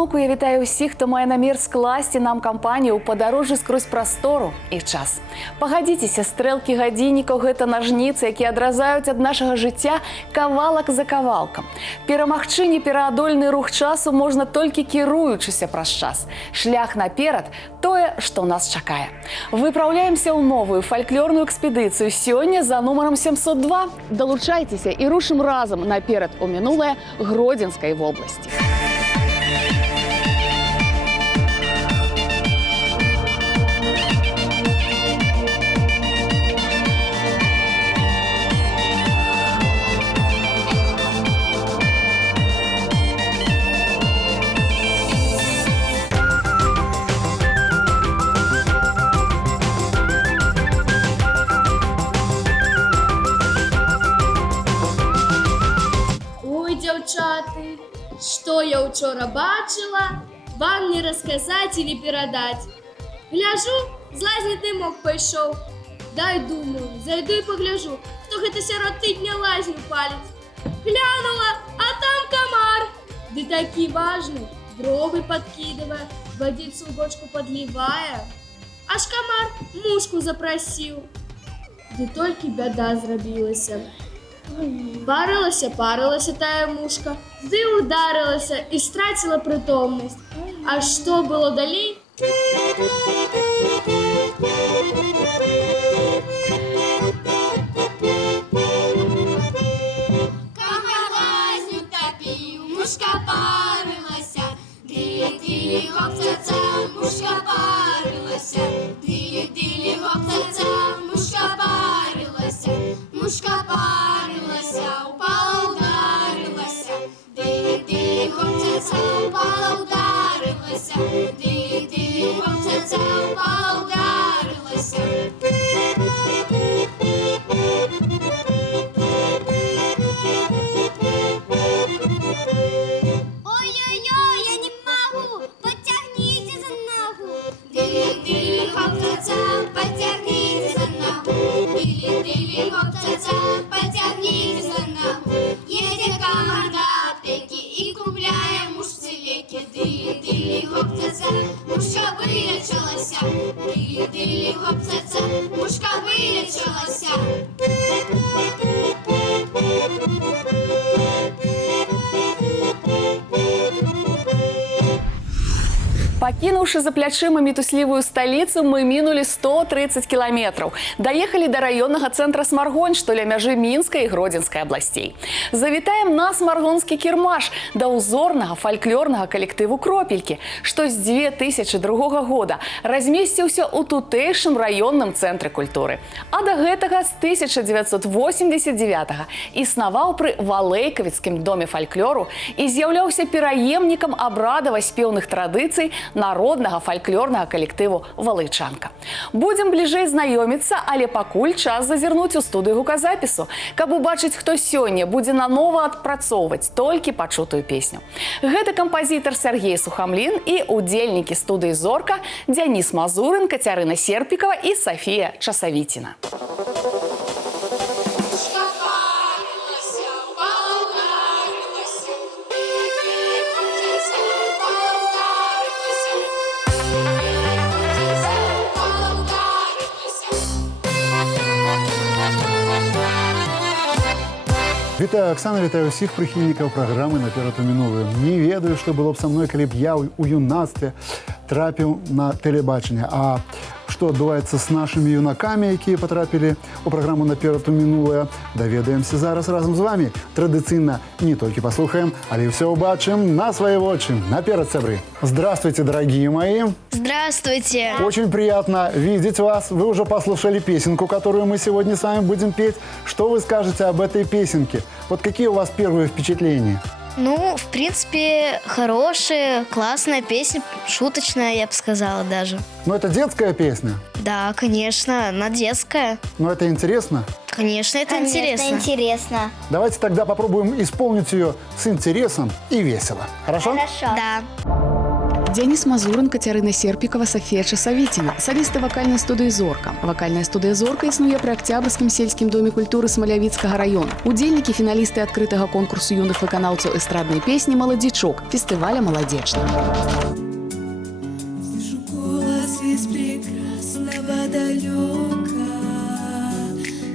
зноўку я вітаю ўсіх, хто мае намер скласці нам кампанію ў падарожжы скрозь прастору і час. Пагадзіцеся, стрэлкі гадзіннікаў – гэта нажніцы, якія адразаюць ад нашага жыцця кавалак за кавалкам. Перамагчы непераадольны рух часу можна толькі кіруючыся праз час. Шлях наперад – тое, што нас чакае. Выпраўляемся ў новую фальклорную экспедыцыю сёння за нумаром 702. Далучайцеся і рушым разам наперад у мінулае Гродзенскай вобласці. Дзяўчаты, што я ўчора бачыла, вам не расказаць или перадаць. Гляжу, з лазні дымок пайшоў. Дай, думаю, зайду і пагляжу, хто гэта сярод тыдня лазню паліць. Глянула, а там камар. Ды такі важны, дровы падкідывае, вадзіцу ў бочку падлівае. Аж камар мушку запрасіў. Ды толькі бяда зрабілася. Парылася тая мушка, ды ударылася і страціла прытомнасць. А што было далей? Камар лазню тапіў, мушка парылася, дылі-дылі гоп-ца-ца, мушка парылася, дылі-дылі гоп-ца-ца, мушка парылася, мушка парылася, упала, ударылася, дылі-дылі гоп-ца-ца, упала, ударылася, дылі-дылі гоп-ца-ца, упала, ударылася. Ой-ой-ой, я не могу, подтягните за ногу. Дыли-дыли, хоп-ца-ца, подтягните за ногу. Дыли-дыли, хоп-ца-ца, подтягните за ногу. Едет камар до аптеки и купляем мушцы леки. Дыли-дыли, хоп-ца-ца, мушка вылечилась. Дыли-дыли, хоп-ца-ца, мушка вылечилась. Пакінуўшы за плячыма мітуслівую сталіцу, мы мінулі 130 кіламетраў. Даехалі да раённага цэнтра Смаргонь, што ля мяжы Мінскай і Гродзенскай абласцей. Завітаем на смаргонскі кірмаш да ўзорнага фальклорнага калектыву «Кропелькі», што з 2002 года размесціўся ў тутэйшым раённым цэнтры культуры. А да гэтага з 1989 існаваў пры Валэйкавіцкім доме фальклору і з'яўляўся пераемнікам абрадава-спеўных традыцый народнага фальклорнага калектыву «Валайчанка». Будзем бліжэй знаёміцца, але пакуль час зазірнуць у студыю гуказапісу, каб убачыць, хто сёння будзе нанова адпрацоўваць толькі пачутую песню. Гэта кампазітар Сергей Сухамлін і удзельнікі студыі «Зорка» Дзяніс Мазурын, Кацярына Серпікава і Сафія Часавіціна. Вітаю, Оксана, вітаю ўсіх прыхільнікаў праграмы «Наперад у мінулую». Не ведаю, што было б са мной, калі б я ў юнацтве трапіў на тэлебачанне. А што адбываецца з нашымі юнакамі, якія патрапілі ў праграму «Наперад у мінулае», даведаемся зараз разам з вами. Традыцыйна не толькі паслухаем, але і ўсё ўбачым на свае вочы. Наперад, сябры! Здравствуйте, дорогие мои! Здравствуйте! Очень приятно видеть вас. Вы уже послушали песенку, которую мы сегодня с вами будем петь. Что вы скажете об этой песенке? Вот какие у вас первые впечатления? Ну, в принципе, хорошая, классная песня, шуточная, я бы сказала даже. Ну, это детская песня? Да, конечно, она детская. Но это интересно? Конечно, это интересно. Интересно. Давайте тогда попробуем исполнить ее с интересом и весело. Хорошо? Хорошо. Да. Денис Мазурин, Катерина Серпикова, София Часовитина. Солисты вокальной студии «Зорка». Вокальная студия «Зорка» існуе при Октябрьском сельским доме культуры Смолявицкого района. Удельники, финалисты открытого конкурсу юных выканаўцаў эстрадной песни «Молодичок» фестиваля «Молодечно». Слышу голос из прекрасного далека,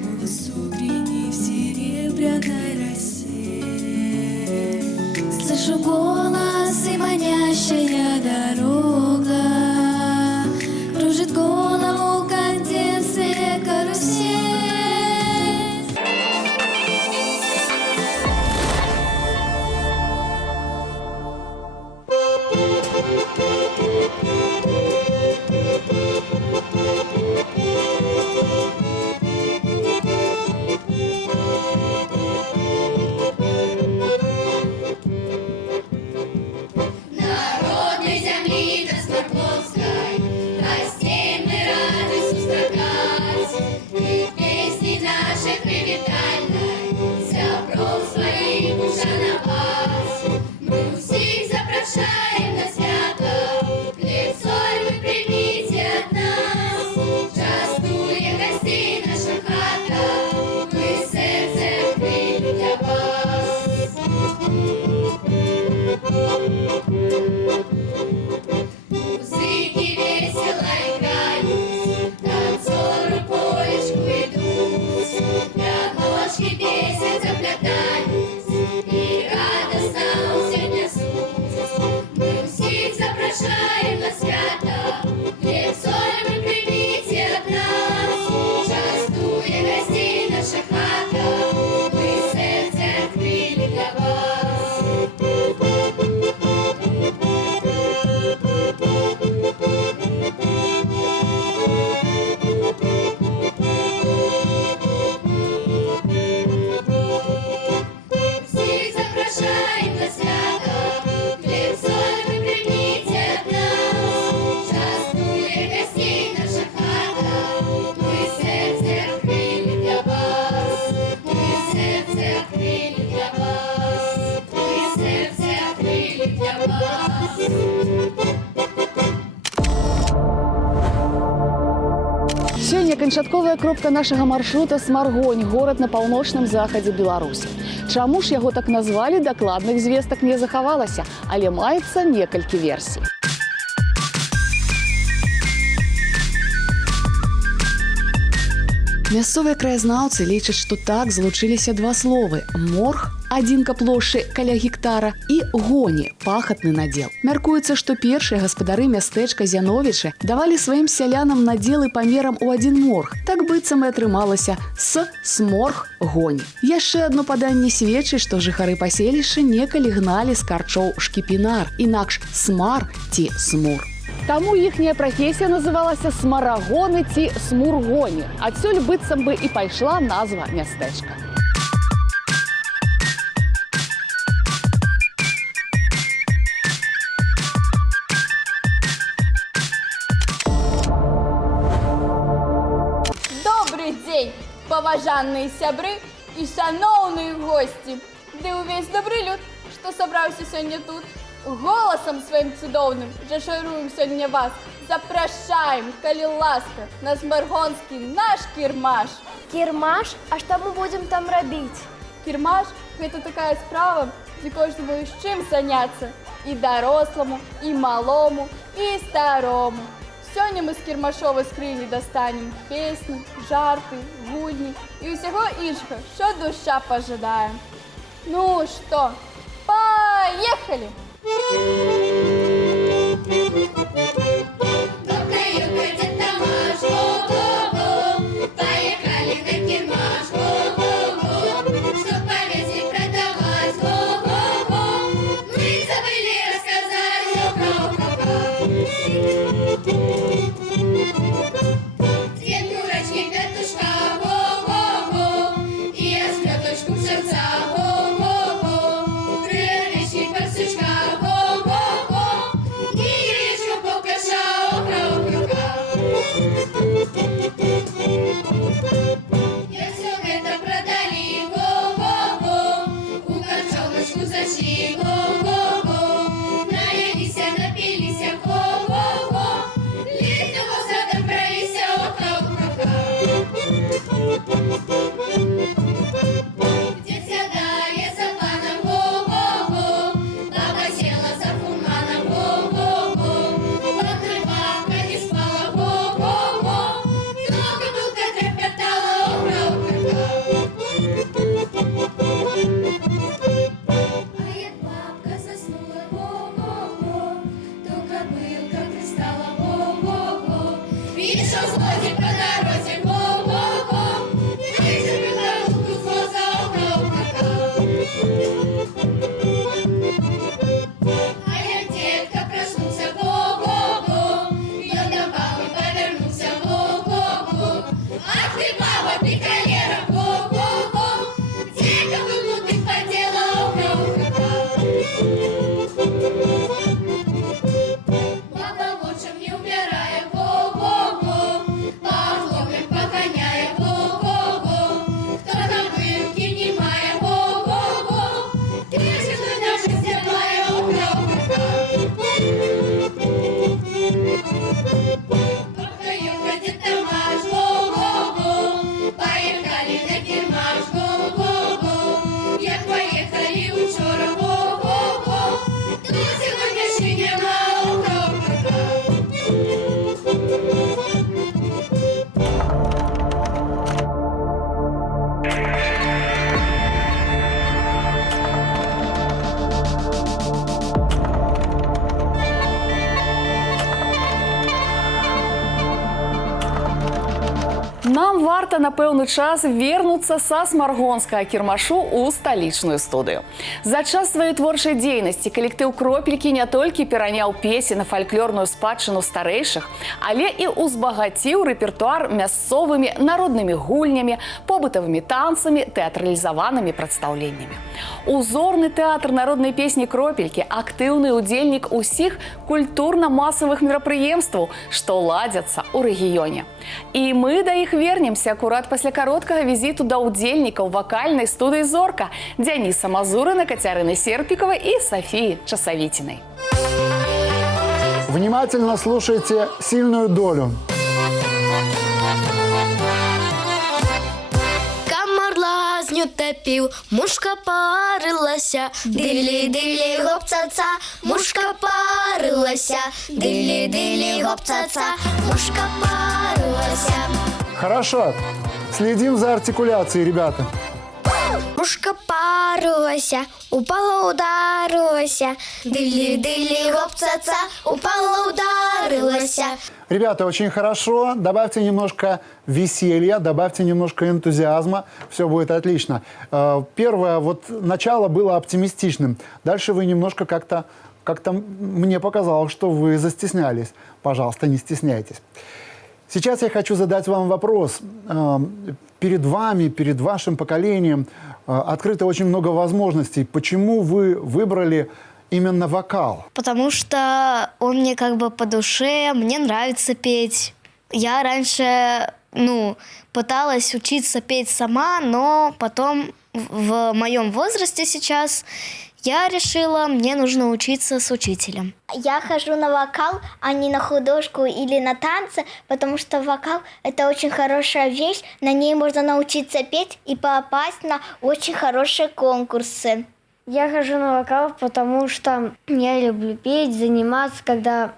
голос утренний в серебряной росе. Слышу голос и манящая дорога, кружит голову, как в детстве карусель. Народной земли до Сморгонской, гостей мы рады сустракать, и песни наших привітальной, зябров своих ушановать. Мы всех запрошаем на свято, хлеб, соль вы примите от нас, частує гостей наша хата, мы сердце открыли для вас. Музыки весело играют, танцоры по полечку идут, для ножки песен заплетались и радостно все несут. Мы всех запрошаем на свято, хлеб, соль вы примите от нас, частує гостей наша хата, мы сердце открыли для вас. Всех запрошаем на свято, хлеб, соль вы примите от нас, частує гостей наша хата, мы сердце открыли для вас, мы сердце открыли для вас, мы сердце открыли для вас. Сёння канчатковая кропка нашага маршрута Смаргонь, горад на паўночным захадзе Беларусі. Чаму ж яго так назвалі, дакладных звестак не захавалася, але маецца некалькі версій. Мясцовыя краязнаўцы лічаць, што так злучыліся два словы: морг, адзінка плошчы каля гектара, і гоні, пахатны надзел. Мяркуецца, што першыя гаспадары мястэчка Зяновічы давалі сваім сялянам надзелы памерам у адзін морг. Так быццам і атрымалася сморг гоні. Яшчэ адно паданне сведчыць, што жыхары паселішча некалі гналі з карчоў шкіпінар, інакш смар ці смур. Таму іхняя прафесія называлася смарагоны ці смургоні. Адсюль быццам бы і пайшла назва мястэчка. Добрый дзень, паважаныя сябры і шаноўныя госці, ды ўвесь добры люд, што сабраўся сёння тут. Голосам сваім цудоўным жашаруем сёння вас, запрашаем, калі ласка, на смаргонскі наш кірмаш. Кірмаш? А што мы будзем там рабіць? Кірмаш – гэта такая справа, дзе кожнаму з чым заняцца, і даросламу, і малому, і старому. Сёння мы з кірмашовай скрыні дастанем песні, жарты, гульні і ўсяго іншага, што душа пажадае. Ну што, паехалі! Го-го, дед Тамаш, го-го-го, поехали на кирмаш, го-го-го, что повезли продавать, го-го-го, мы забыли рассказать, го-го-го. Две курочки, петушка, го-го-го, и я с петушку в сердца, го-го-го, крылышки, барсучка, го-го-го, и яичко покаша, го-го-го. Я все это продали, го-го-го, у корчовочку зашли, го-го-го, наелись, напились, варта на пэўны час вернуцца са смаргонскага кірмашу ў сталічную студыю. За час сваёй творчай дзейнасці калектыў «Кропелькі» не толькі пераняў песні на фальклорную спадчыну старэйшых, але і узбагаціў рэпертуар мясцовымі народнымі гульнямі, побытавымі танцамі, тэатралізаванымі прадстаўленнямі. Узорны тэатр народнай песні «Кропелькі» – актыўны ўдзельнік усіх культурна-масавых мерапрыемстваў, што ладзяцца ў рэгіёне. І мы да іх вернемся акурат пасля кароткага візіту да ўдзельнікаў вакальнай студыі «Зорка» Дзяніса Мазурына, Кацярыны Серпікавай і Софіі Часавіцінай. Внимательно слушайте «Сильную долю». Лазню топил, мушка парылася, дыли-дыли гоп-ца-ца, мушка парылася, дыли-дыли гоп-ца-ца, мушка парылася. Хорошо. Следим за артикуляцией, ребята. Мушка парылася, упала, ударилася, дыли-дыли гоп-ца-ца, упала, ударилася. Ребята, очень хорошо. Добавьте немножко веселья, добавьте немножко энтузиазма. Все будет отлично. Первое, вот начало было оптимистичным. Дальше вы немножко как-то мне показалось, что вы застеснялись. Пожалуйста, не стесняйтесь. Сейчас я хочу задать вам вопрос. Перед вами, перед вашим поколением открыто очень много возможностей. Почему вы выбрали именно вокал? Потому что он мне как бы по душе, мне нравится петь. Я раньше, пыталась учиться петь сама, но потом в моем возрасте сейчас я решила, мне нужно учиться с учителем. Я хожу на вокал, а не на художку или на танцы, потому что вокал – это очень хорошая вещь, на ней можно научиться петь и попасть на очень хорошие конкурсы. Я хожу на вокал, потому что я люблю петь, заниматься, когда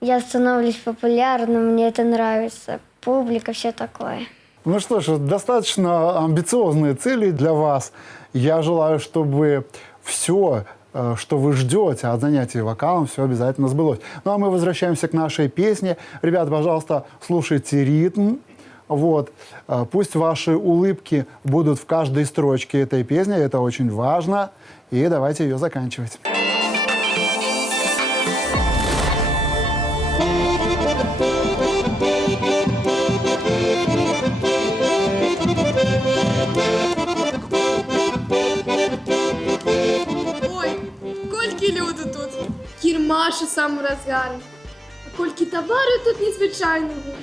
я становлюсь популярным, мне это нравится, публика, все такое. Ну что ж, достаточно амбициозные цели для вас. Я желаю, чтобы все, что вы ждете от занятий вокалом, все обязательно сбылось. Ну а мы возвращаемся к нашей песне. Ребят, пожалуйста, слушайте ритм. Вот. Пусть ваши улыбки будут в каждой строчке этой песни, это очень важно. И давайте ее заканчивать. Ой, колькі люди тут. Кірмаш у самому розгарі. А колькі товару тут незвичайного.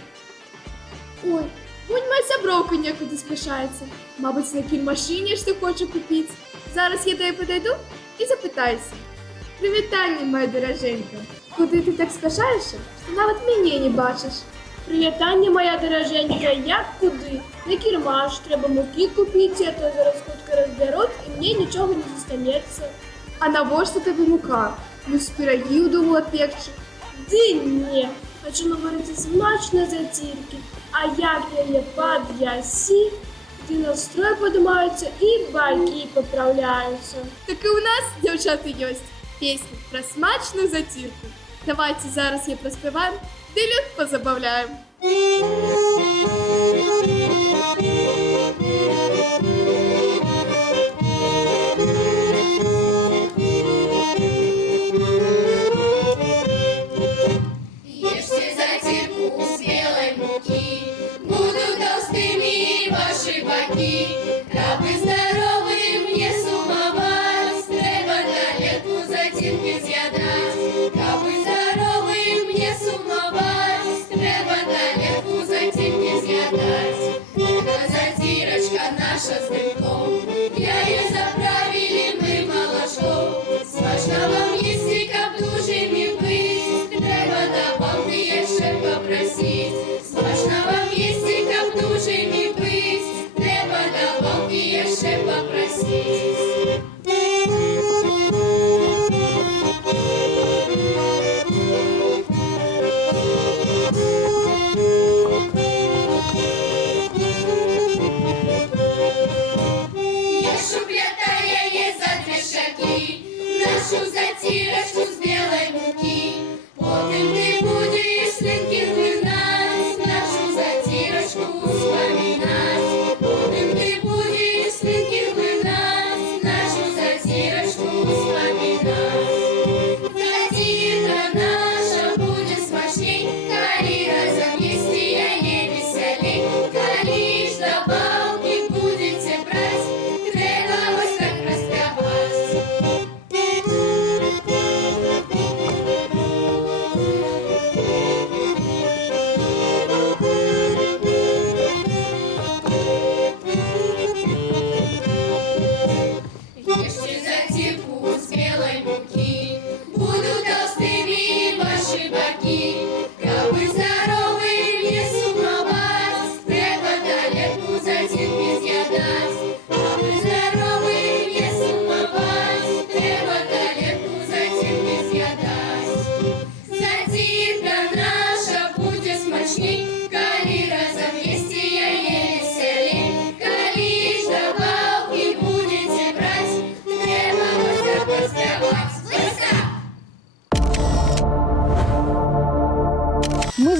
Ой, вон моя сябровка некуди спішається. Мабуть, на кірмашині що хоче купити. Зараз я до неї підійду і запитаюся. Привітання, моя дороженька. Куди ти так спішаєшся, що навіть мене не бачиш? Привітання, моя дороженька, як куди? На кірмаш, треба муки купити, а то зараз хутко розберуть і мені нічого не зостанеться. А навошта тобі мука? Ну, з пирогів думала пекче. Ди ні, хочу наварити смачно затірки. А як її под'ясі, ти настрой подимаються і байки поправляються. Так і у нас, дівчата, є пісня про смачну затірку. Давайте зараз її проспіваємо, де люд позабавляємо. Ешьте затирку с белой муки, будут толстыми ваши боки. Кабы здоровым не сумовать, треба талерку затирки з'ядать. Кабы здоровым не сумовать, треба талерку затирки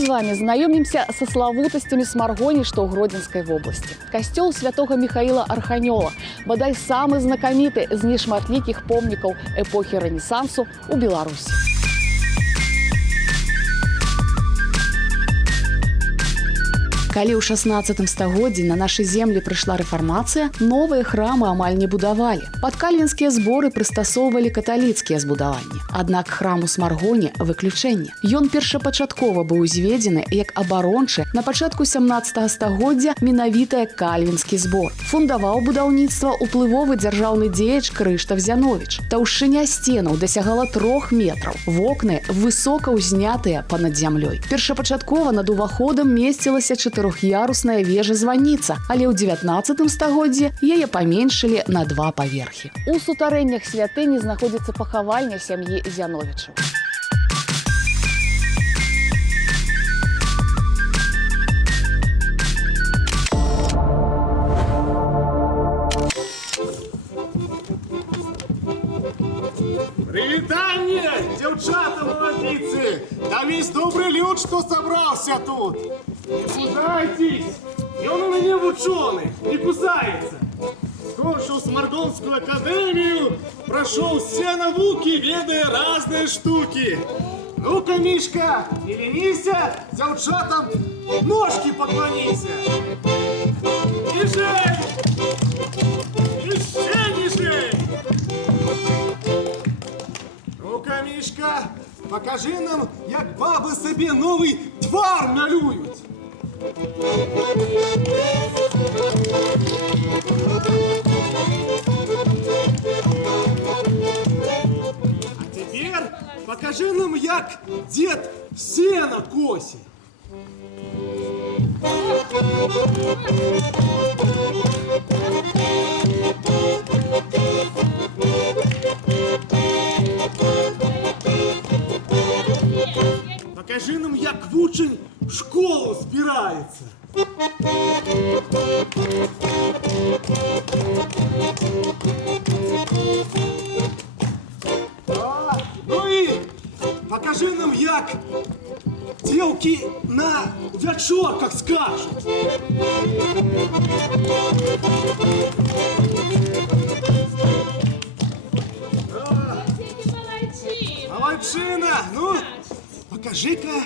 з вами знаёмімся са славутасцямі Смаргоні, што ў Гродзенскай вобласці. Касцёл святога Міхаіла Арханёла, бадай самы знакаміты з нешматлікіх помнікаў эпохі Рэнесансу ў Беларусі. Калі ў 16 стагоддзі на нашы землі прыйшла рэфармацыя, новыя храмы амаль не будавалі. Пад кальвінскія зборы прыстасоўвалі каталіцкія збудаванні. Аднак храм у Смаргоні выключэнне. Ён першапачаткова быў узведзены як абарончы на пачатку 17 стагоддзя менавіта кальвінскі збор. Фундаваў будаўніцтва ўплывовы дзяржаўны дзеяч Крыштаф Зяновіч. Таўшчыня сценаў дасягала 3 метраў. Вокны высока ўзнятыя па-над зямлёй. Першапачаткова над уваходам месцілася 4-ярусная вежа-званіца, але ў 19 стагоддзі яе паменшылі на 2 паверхі. У сутарэннях святыні знаходзіцца пахавальня сям'і Зяновічаў. Привітання, дівчата молодицы! Да весь добрый люд, что собрался тут! Не кусайтесь! И он у меня ученый, не кусается! Скончил Сморгонскую академию, прошел все науки, ведая разные штуки! Ну-ка, Мишка, не ленися, девчатам ножки поклонися! Ниже! Еще ниже! Ну-ка, Мишка, покажи нам, як баби собі новий твар малюють. А тепер покажи нам, як дід сено косить. Покажи нам, як вучень в школу збирається. Ну і покажи нам, як дівки на вечорках скачуть. Молодчина! Ну, покажи-ка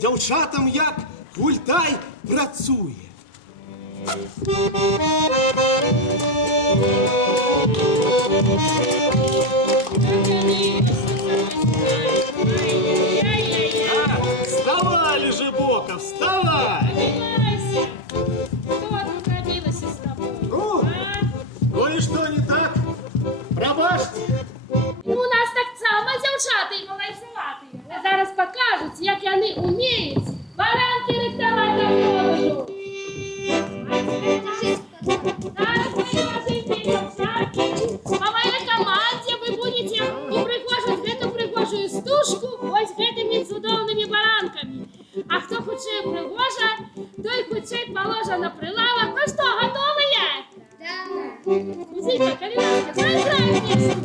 дівчатам, як гультай працює. Вставай, Лежебоков, вставай! Ну, кое-что не так. Пробачте. У нас так само дівчата і молодцеваті. Зараз покажуть, як вони вміють баранки рихтувати на продажу. Зараз покажете, дівчатки. По моей команде вы будете упригоживать эту пригожую стужку ось гэтыми цудовными баранками. А хто хоче пригожа, той хоче положа на прилавок. Ну что, готовые? Да. Музыка, Калиновка, заиграем вместе.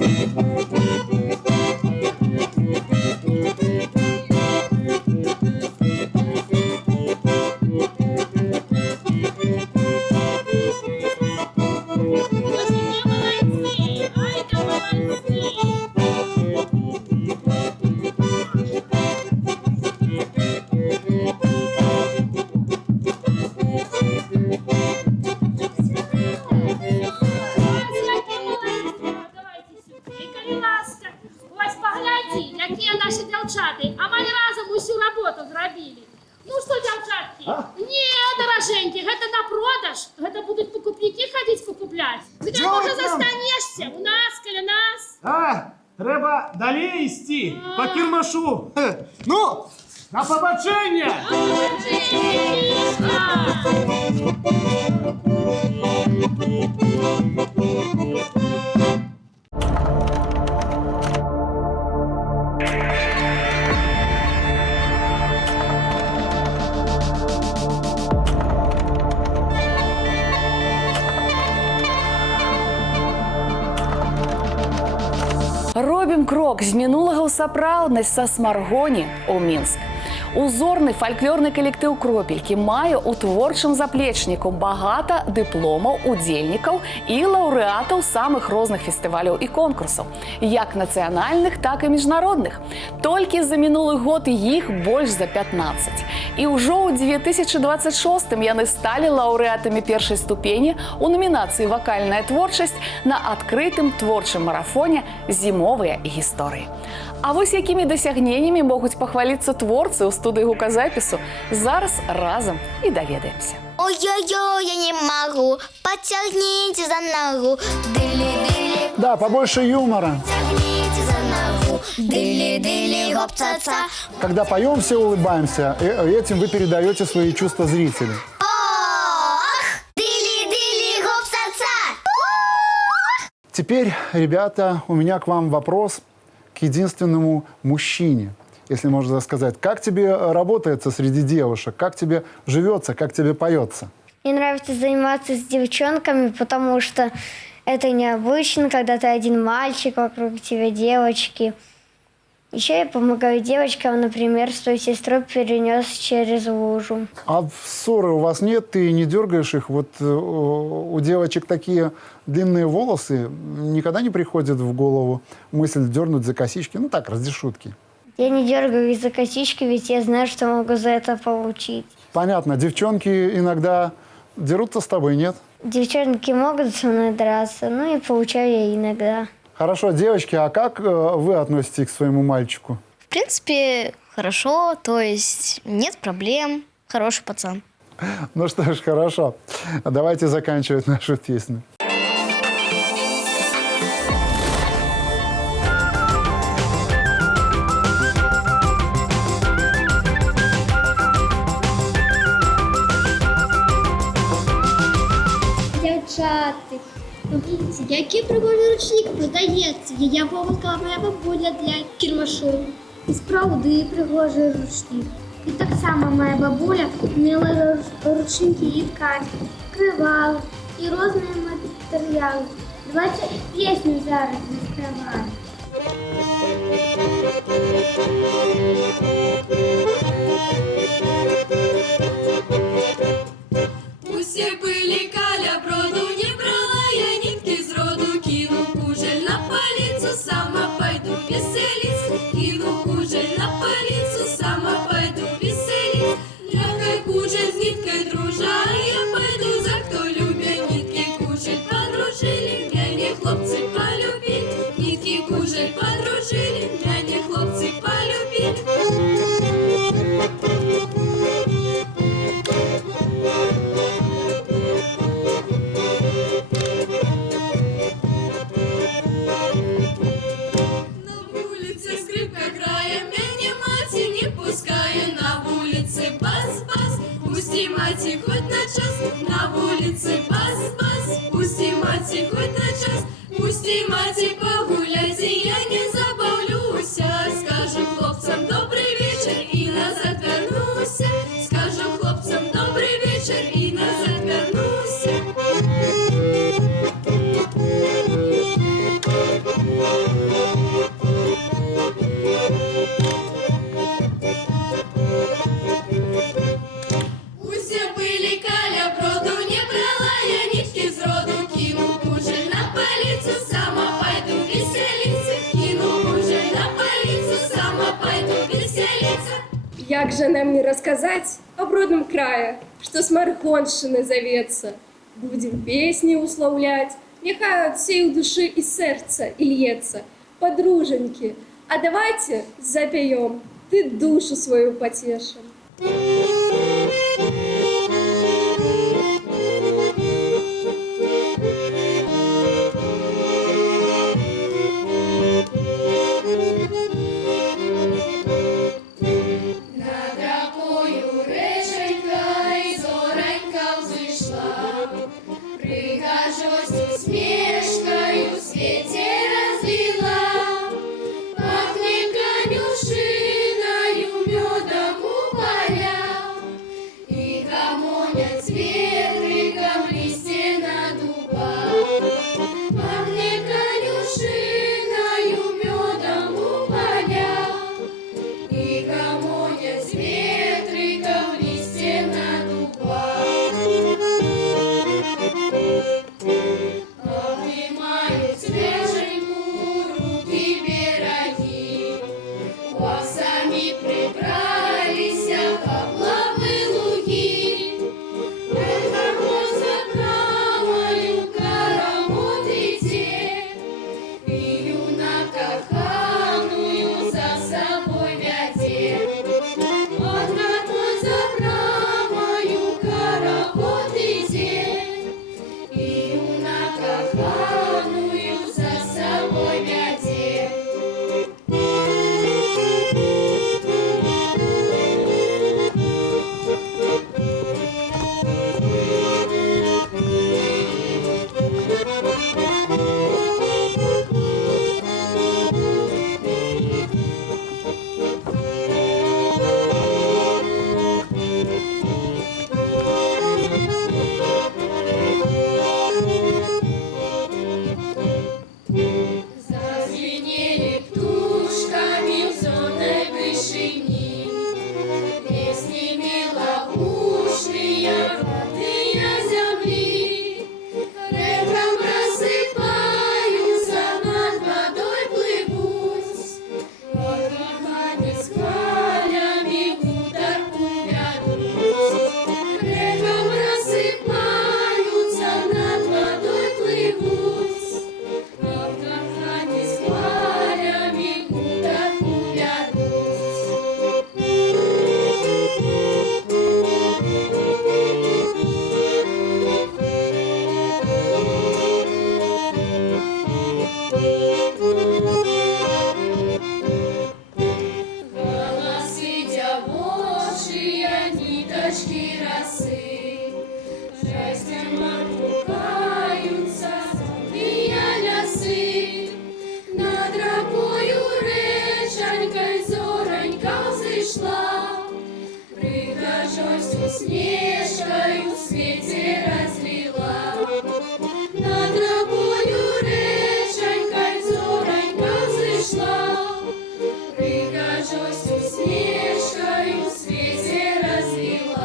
Треба далі йти, по кірмашу. Ну, на побачення! Робім крок з мінулага ў сапраўднасць са Смаргоні ў Мінск. Узорны фальклорны калектыў кропелькі мае ў творчым заплечніку багата дыпломаў удзельнікаў і лаўрэатаў самых розных фестываляў і конкурсаў, як нацыянальных, так і міжнародных. Толькі за мінулы год іх больш за 15. І ўжо ў 2026 яны сталі лаўрэатамі першай ступені ў номінацыі «Вакальная творчасць» на адкрытым творчым марафоне «Зімовыя гісторыі». А вось якімі дасягненнямі могуць пахваліцца творцы ў студыі гуказапісу, зараз разам і даведаемся. Ой-ой-ой, я не могу, подтягните за ногу. Дыли-дыли, Да, побольше юмора. тягните за ногу. Дыли-дыли, гоп-ца-ца. Когда поем, все улыбаемся. Этим вы передаете свои чувства зрителям. Ох, дыли-дыли, гоп-ца-ца. Теперь, ребята, у меня к вам вопрос к единственному мужчине, если можно так сказать. Как тебе работается среди девушек? Как тебе живется? Как тебе поется? Мне нравится заниматься с девчонками, потому что это необычно, когда ты один мальчик, вокруг тебя девочки. Еще я помогаю девочкам, например, с твоей сестрой перенес через лужу. А ссоры у вас нет? Ты не дергаешь их? Вот у девочек такие длинные волосы. Никогда не приходит в голову мысль дернуть за косички? Ну так, ради шутки. Я не дергаю из-за косички, ведь я знаю, что могу за это получить. Понятно. Девчонки иногда дерутся с тобой, нет? Девчонки могут со мной драться, ну и получаю я иногда. Хорошо, девочки, а как вы относитесь к своему мальчику? В принципе, хорошо, то есть нет проблем, хороший пацан. Ну что ж, хорошо. Давайте заканчивать нашу песню. Дівчати, подивіться, який прикольний ручник продається. Я помилкала моя бабуля для кірмашу. І справді пригожий ручник. І так само моя бабуля вміла ручники і ткати, кривали і різні матеріали. Давайте пісню зараз заспіваємо. Усе пылі каля броду, не брала я нитки з роду, кину кужель на полицу, сама пойду веселиться. Кину кужель на полицу, сама пойду веселиться. Мягкой кужель с ниткой дружа, я пойду за кто любит нитки кужель подружили, мяне хлопцы полюбили. Нитки кужель подружили, мяне хлопцы полюбили. На улице скрипка края, меня мати не пуская. На улице бас-бас, пусти мати хоть на час. На улице бас-бас, пусти мати хоть на час. Пусти мати погуляйте, я не забавлюся. Скажу хлопцам добрый вечер и назад вернуся. Скажу хлопцам добрый вечер и назад вернуся. Усе пылі каля броду, не брала я нитки з роду. Кину кужель на полицу, сама пойду веселиться. Кину кужель на полицу, сама пойду веселиться. Як же нам не рассказать об родном крае, что с Маргонщины зовется? Будем песни условлять, нехай от всей души и сердца и льется. Подруженьки, а давайте запоем, ты душу свою потешим. Над ракою реченька і зоренька взійшла. Пригажость усмішкою в світі розвіла. Пахне конюшиною, мьодом у полях. зышла, прихожусь снежкою в свете разлила. Над рекою реченькой зоронька взышла, прихожусь снежкою в свете разлила.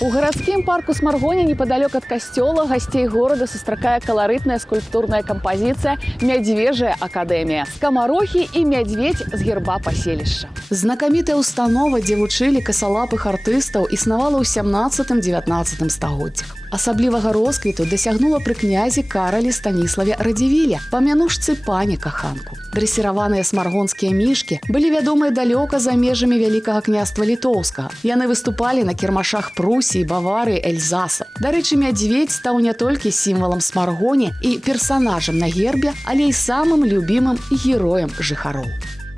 У гарадскім парку Смаргоне неподалеку от костела гостей города сустракае колоритная скульптурная композиция «Мядзвежая академия». Скоморохи и медведь с герба поселища. Знакамітая установа, дзе вучылі касалапых артыстаў, існавала ў 17-19 стагоддзях. Асаблівага росквіту дасягнула пры князе Каралі Станіславе Радзівіле, памянушцы пані каханку. Дрэсіраваныя смаргонскія мішкі былі вядомыя далёка за межамі Вялікага княства Літоўскага. Яны выступалі на кірмашах Прусіі, Баварыі, Эльзаса. Дарэчы, мядзведь стаў не толькі сімвалам Смаргоне і персанажам на гербе, але і самым любімым героем жыхароў.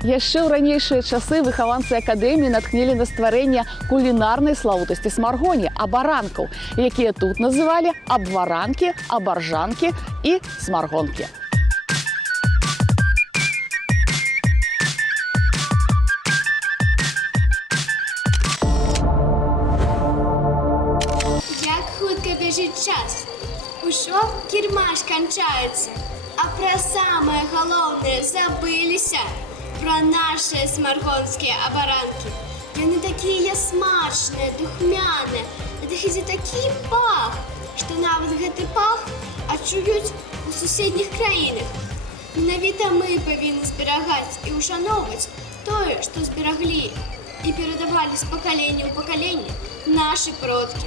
Яшчэ ў ранейшыя часы выхаванцы акадэміі натхнілі на стварэнне кулінарнай славутасці Смаргоне, абаранкаў, якія тут называлі абваранкі, абаржанкі і смаргонкі. Як хутка бежит час. Ужо кірмаш канчаецца, а пра самае галоўнае забыліся. Про наши смаргонские абаранки. Яны такие смачные, духмяные. Это ідзе такі пах, что нават гэты пах адчуюць у суседніх краінах. Менавіта мы павінны зберагаць і ушаноўваць тое, што збераглі і перадавалі з пакалення ў пакаленне нашы продкі.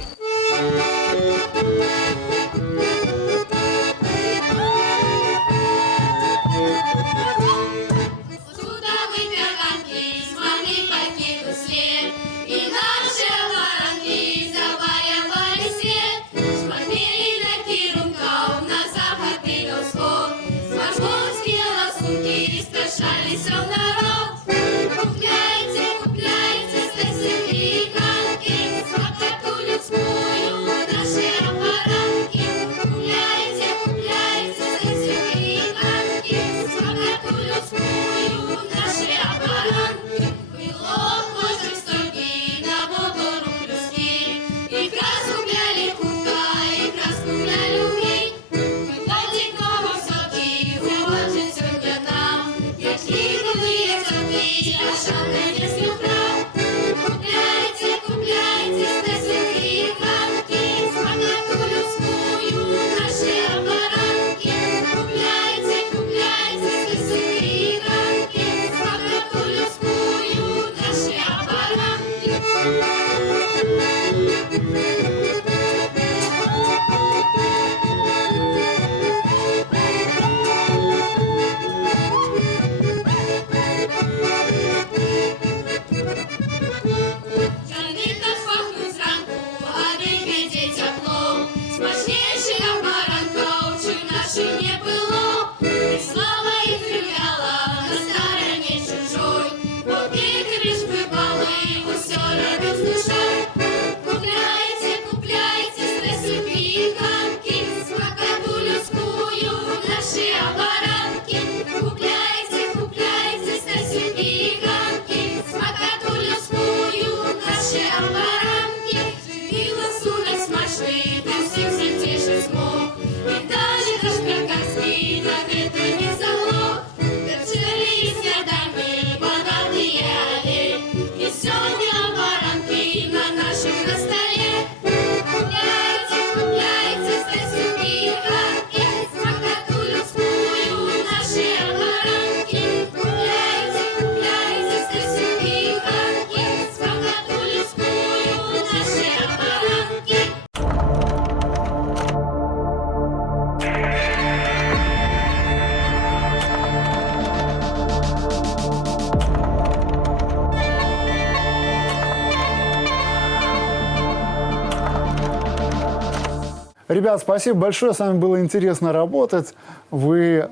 Ребят, спасибо большое, с вами было интересно работать. Вы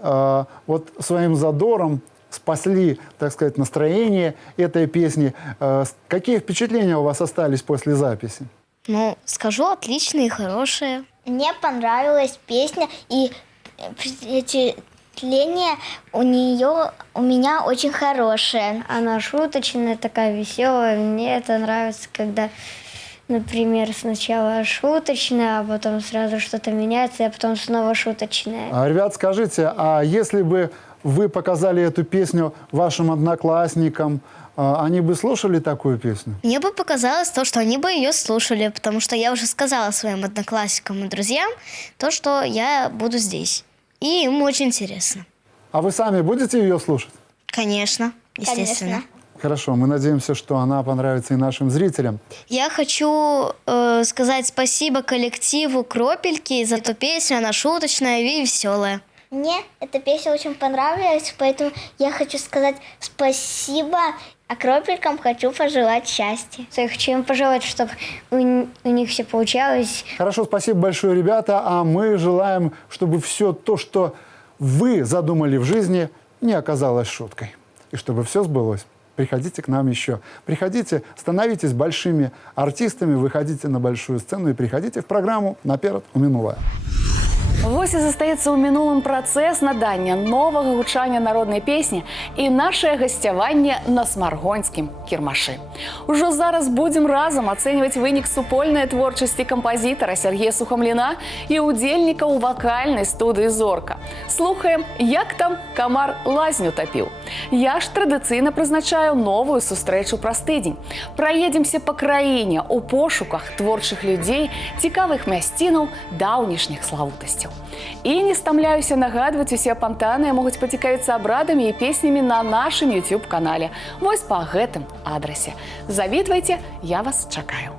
вот своим задором спасли, так сказать, настроение этой песни. Какие впечатления у вас остались после записи? Ну, скажу, отличные, хорошие. Мне понравилась песня, и эти впечатление у меня очень хорошее. Она шуточная, такая веселая. Мне это нравится, когда, например, сначала шуточная, а потом сразу что-то меняется, а потом снова шуточная. Ребят, скажите, а если бы вы показали эту песню вашим одноклассникам, они бы слушали такую песню? Мне бы показалось то, что они бы ее слушали, потому что я уже сказала своим одноклассникам и друзьям то, что я буду здесь. И им очень интересно. А вы сами будете ее слушать? Конечно, естественно. Конечно. Хорошо, мы надеемся, что она понравится и нашим зрителям. Я хочу сказать спасибо коллективу «Кропельки» за эту песню. Она шуточная и веселая. Мне эта песня очень понравилась, поэтому я хочу сказать спасибо, а кропелькам хочу пожелать счастья. Я хочу им пожелать, чтобы у них все получалось. Хорошо, спасибо большое, ребята. А мы желаем, чтобы все то, что вы задумали в жизни, не оказалось шуткой. И чтобы все сбылось. Приходите к нам еще. Приходите, становитесь большими артистами, выходите на большую сцену и приходите в программу «Наперед у мінулае». Вось і застаецца ў мінулым працэс надання новага гучання народнай песні і нашае гасцяванне на смаргонскім кірмашы. Ужо зараз будзем разам ацэньваць вынік супольнай творчасці кампазітара Сергея Сухамліна і удзельнікаў вакальнай студыі «Зорка». Слухаем, як там камар лазню тапіў. Я ж традыцыйна прызначаю новую сустрэчу праз тыдзень. Праедземся па краіне ў пошуках творчых людзей, цікавых мясцінаў, даўнішніх славутасцяў. І не стамляюся нагадваць, усе апантаныя могуць пацікавіцца абрадамі і песнямі на нашым YouTube-канале. Вось па гэтым адрасе. Завітвайце, я вас чакаю.